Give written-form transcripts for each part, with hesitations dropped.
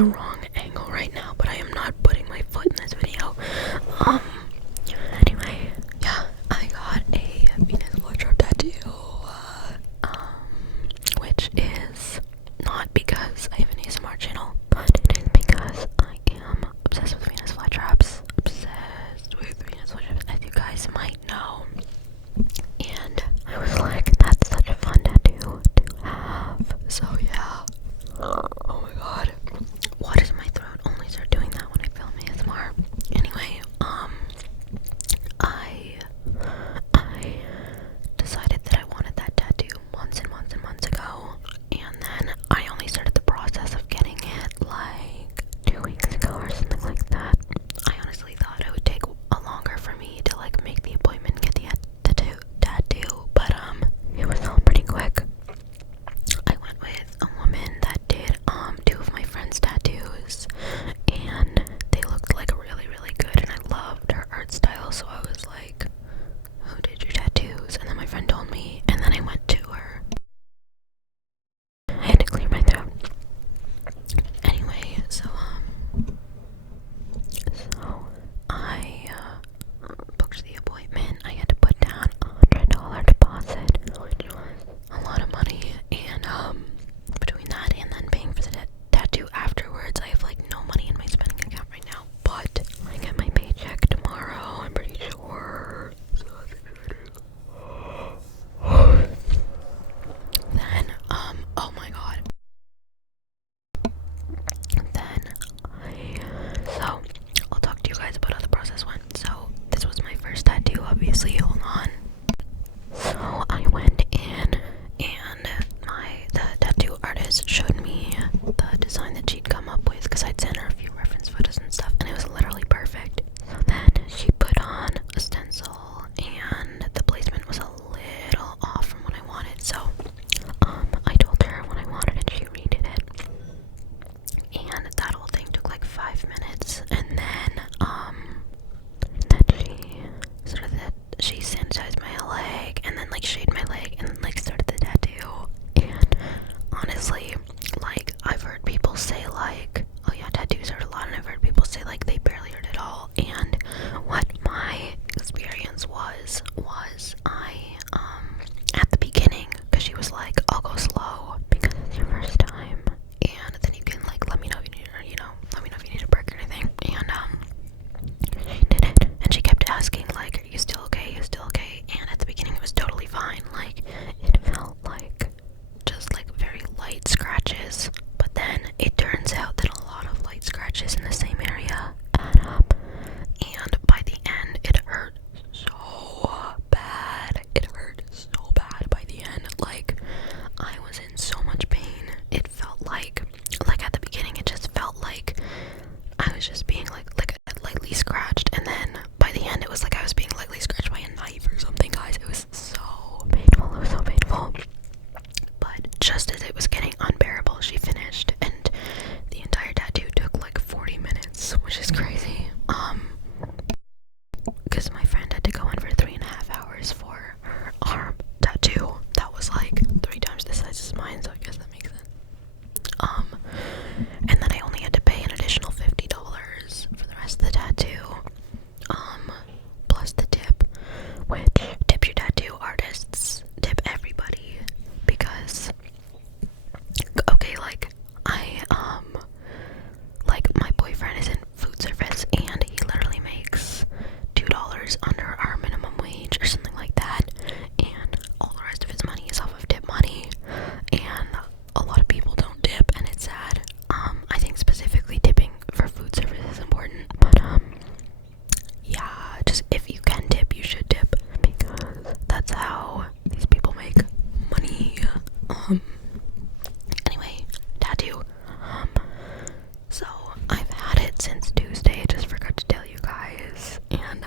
the wrong angle right now, but I am not putting my foot in this video. Anyway, yeah, I got a Venus wardrobe tattoo, which is not because I have an ASMR channel, but it is because I am obsessed with Venus flytraps. Obsessed with Venus flytraps, as you guys might know. And I was like, that's such a fun tattoo to have. So yeah. Oh my god. Why does my throat only start doing that when I film ASMR? Anyway, I decided that I wanted that tattoo months and months and months ago, and then I only started the process of getting it like 2 weeks ago or something like that. I honestly thought it would take longer for me to like make the appointment and get the tattoo, but it was all pretty quick. I went with a woman that did 2 of my friend's tattoos, and they looked like really, really good, and I loved her art style, so I was like, who did your tattoos? And then my friend told me, and then I went to her. I had to clear my throat. Anyway, so I booked the appointment. I had to put down $100 deposit, which was a lot of money, and between that and then paying for the tattoo afterwards, I have like no money in my spending account right now, but I get my paycheck tomorrow, I'm pretty sure, so that's exciting. Then, oh my god. So, I'll talk to you guys about how the process went. So, this was my first tattoo, obviously, hold on. So, I went in, and the tattoo artist showed me the design that she'd come up with, because I'd sent her a few reference photos and stuff, and it was literally perfect. So then, she put on a stencil, and the placement was a little off from what I wanted, so, I told her what I wanted, and she redid it. And that whole thing took like 5 minutes, and then she sanitized my leg, and then like shaved my leg, and then like started the tattoo. And honestly, like I've heard people say like, oh yeah, tattoos hurt a lot, and I've heard people say like they barely hurt at all. And what my experience was I at the beginning, because she was like, I'll go slow because it's your first time, and then you can like let me know if you need, or let me know if you need a break or anything. And she did it, and she kept asking like, are you still okay? You still okay? And at the beginning it was totally fine. Like it felt like just like very light scratches, but then it turns out that a lot of light scratches in the same area add up, and by the end it hurt so bad. It hurt so bad by the end. Like I was in so much pain. It felt like at the beginning it just felt like I was just being like lightly scratched, and then by the end it was like I was being lightly scratched by a knife or something, guys. It was so painful. It was so painful. But just as it was getting unbearable, she finished, and the entire tattoo took like 40 minutes, which is crazy. Because my friend had to go in for 3.5 hours for her arm tattoo. That was like 3 times the size of mine, so I guess that makes sense. And then I only had to pay an additional $50 for the rest of the tattoo, plus the tip, which tip your tattoo artists, tip everybody, because, okay, like, my boyfriend is in food service, and he literally makes $2 under our minimum wage, or something like that, and all the rest of his money is off of tip money, and a lot of people don't tip, and it's sad. I think specifically tipping for food service is important, but yeah, just if you can tip, you should tip, because that's how these people make money. Anyway, tattoo. So I've had it since Tuesday. I just forgot to tell you guys, and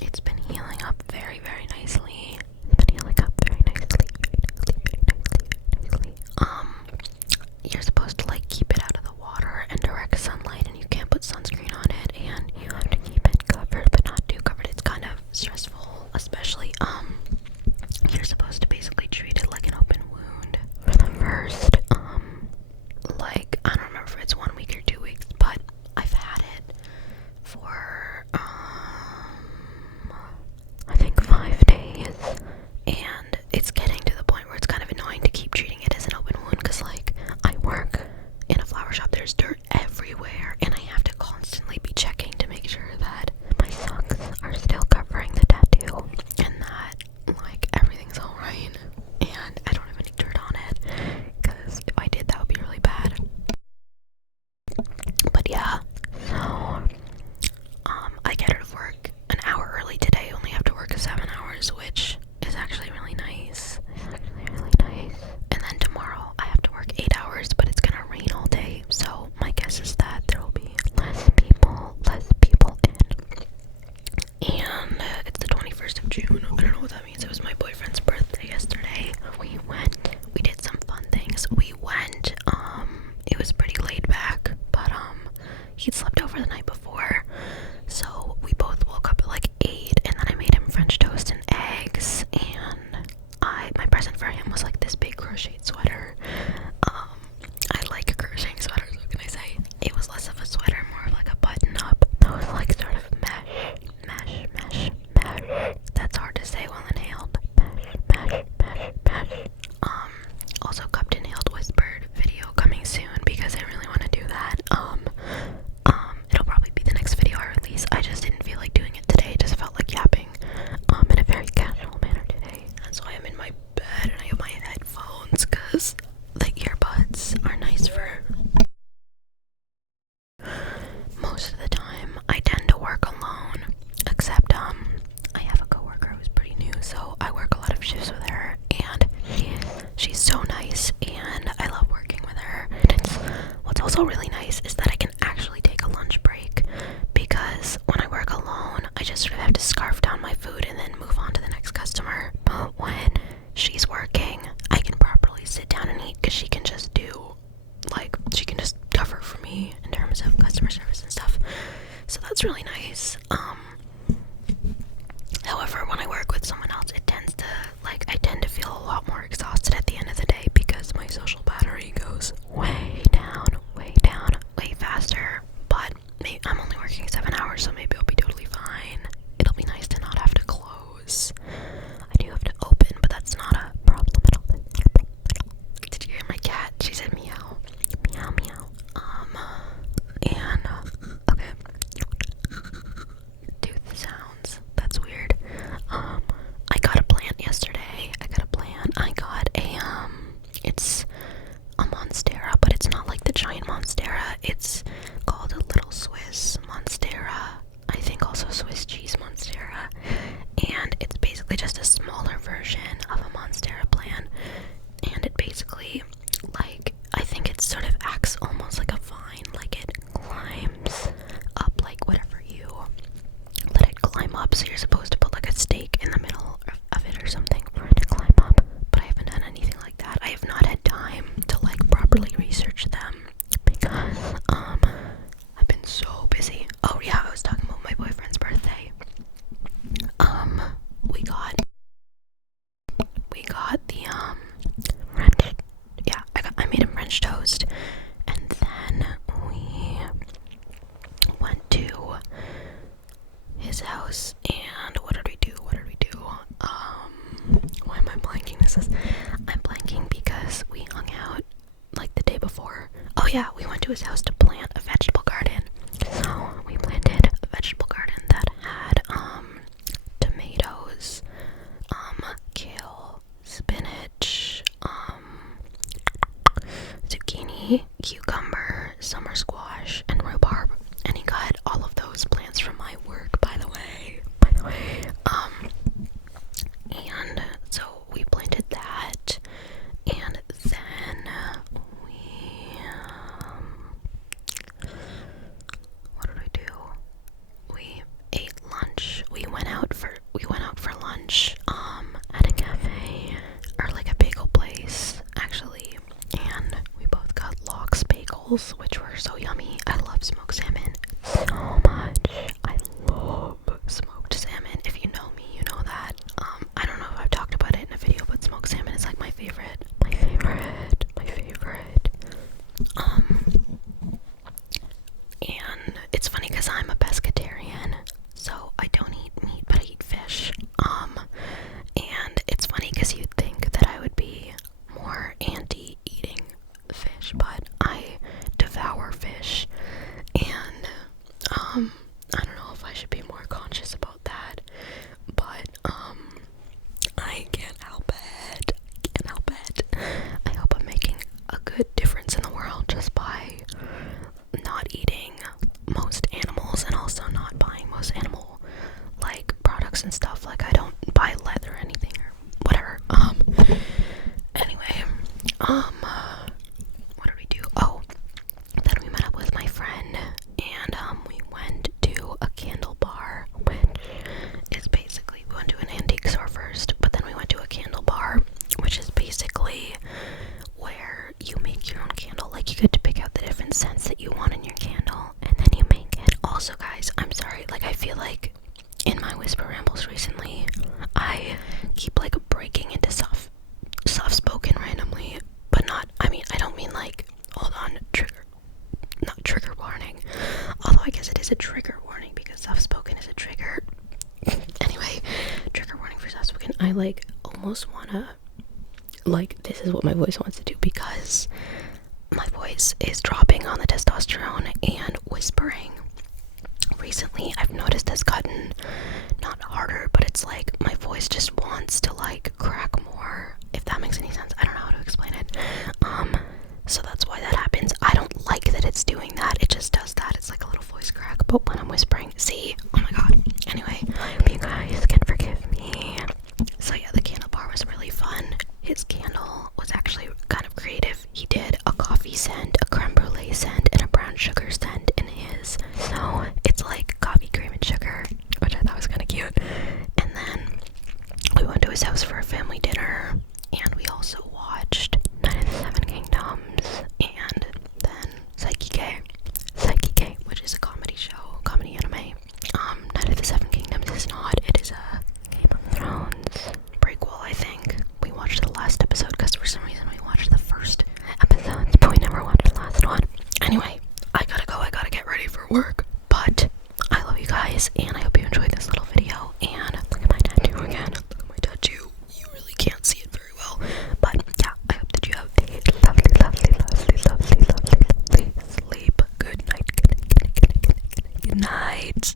it's been healing up very, very nicely. You're supposed to like keep it out of the water and direct sunlight, and you can't put sunscreen on it, and you have to keep it covered but not too covered. It's kind of stressful, especially you're supposed to basically treat it like an open wound So we went, it was pretty laid back, but he'd slept over the night before, so we both woke up at like 8, and then I made him French toast and eggs, and my present for him was like this big crocheted sweater. I like crocheting sweaters, what can I say? It was less of a sweater, more of like a button up. That was like sort of mesh. That's hard to say while inhaled. Mesh. Also cupped inhaled whispered video coming soon because I really want to do that. It'll probably be the next video I release. I just didn't feel like doing it today. It just felt like yapping, in a very casual manner today. That's why I'm in my bed and I have my headphones, because the earbuds are nice for most of the time. I tend to work alone, except I have a coworker who's pretty new, so I work a lot of shifts with her, and she's so nice, and I love working with her. And what's also really nice is that I can actually take a lunch break, because when I work alone, I just sort of have to scarf down my food and then move on to the next customer. But when she's working, I can properly sit down and eat, because she can just cover for me in terms of customer service and stuff. So that's really nice. However, when I work with someone else, I tend to feel a lot more exhausted at the end of the day, because my social battery goes way down, way faster. But I'm only working 7 hours, so maybe I'll be totally fine. It'll be nice to not have to close. I do have to open, but that's not a problem at all. Did you hear my cat? She said meow. Meow, meow. Okay. Tooth sounds. That's weird. I got a plant yesterday. I got it's a monstera, but it's not like the giant monstera. It's called a little Swiss monstera. I think also Swiss cheese monstera. And it's basically just a smaller version of a monstera plant. And it basically, I think it sort of acts almost like a vine. Like it climbs up, like whatever you let it climb up. So you're supposed to put like a stake in the middle of it or something for it to climb up. But I haven't done anything like that. I have not had time to properly research them, because I've been so busy. Oh yeah, I was talking about my boyfriend's birthday. We got the French, yeah, I made him French toast, and then we went to his house, and what did we do? Why am I blanking? I'm blanking because we hung out the day before. Oh yeah, we went to his house to plant a vegetable garden. So we planted a vegetable garden that had tomatoes, kale, spinach, zucchini, cucumber, summer squash, and rhubarb. And he got all of those plants from my work, by the way. And so we planted that, and then what did we do? We ate lunch. We went out for lunch at a cafe, or like a bagel place actually, and we both got Lox bagels, which were so yummy. I love smoked salmon so much. I love smoked salmon. If you know me, you know that. I don't know if I've talked about it in a video, but smoked salmon is like my favorite. And it's funny because I'm a pescatarian, so I don't eat meat, but I eat fish. And it's funny because you'd think that I would be more anti-eating fish, but I devour fish, and I don't know if I should be more conscious about that, but I can't help it. I hope I'm making a good difference in the world just by not eating most animals, and also not buying most animal products and stuff. I don't buy leather or anything or whatever. Anyway, what did we do? Oh, then we met up with my friend, and we went to a candle bar, which is basically, we went to an antique store first, but then we went to a candle bar, which is basically where is a trigger warning because soft spoken is a trigger. Anyway, trigger warning for soft spoken. I like almost wanna, like, this is what my voice wants to do because my voice is dropping on the testosterone and whispering. Recently, I've noticed has gotten not harder, but it's like my voice just wants to like crack more, if that makes any sense. I don't know how to explain it. So that's why that happens. I don't like that it's doing that. It just does that. It's like a little voice crack, but when I'm whispering, see, oh my god. Anyway, I hope you guys can forgive me. So yeah, the candle bar was really fun. His candle was actually kind of creative. He did a coffee scent, a creme brulee scent, and a brown sugar scent in his. So it's like coffee, cream, and sugar, which I thought was kind of cute. And then we went to his house for a family dinner, and we also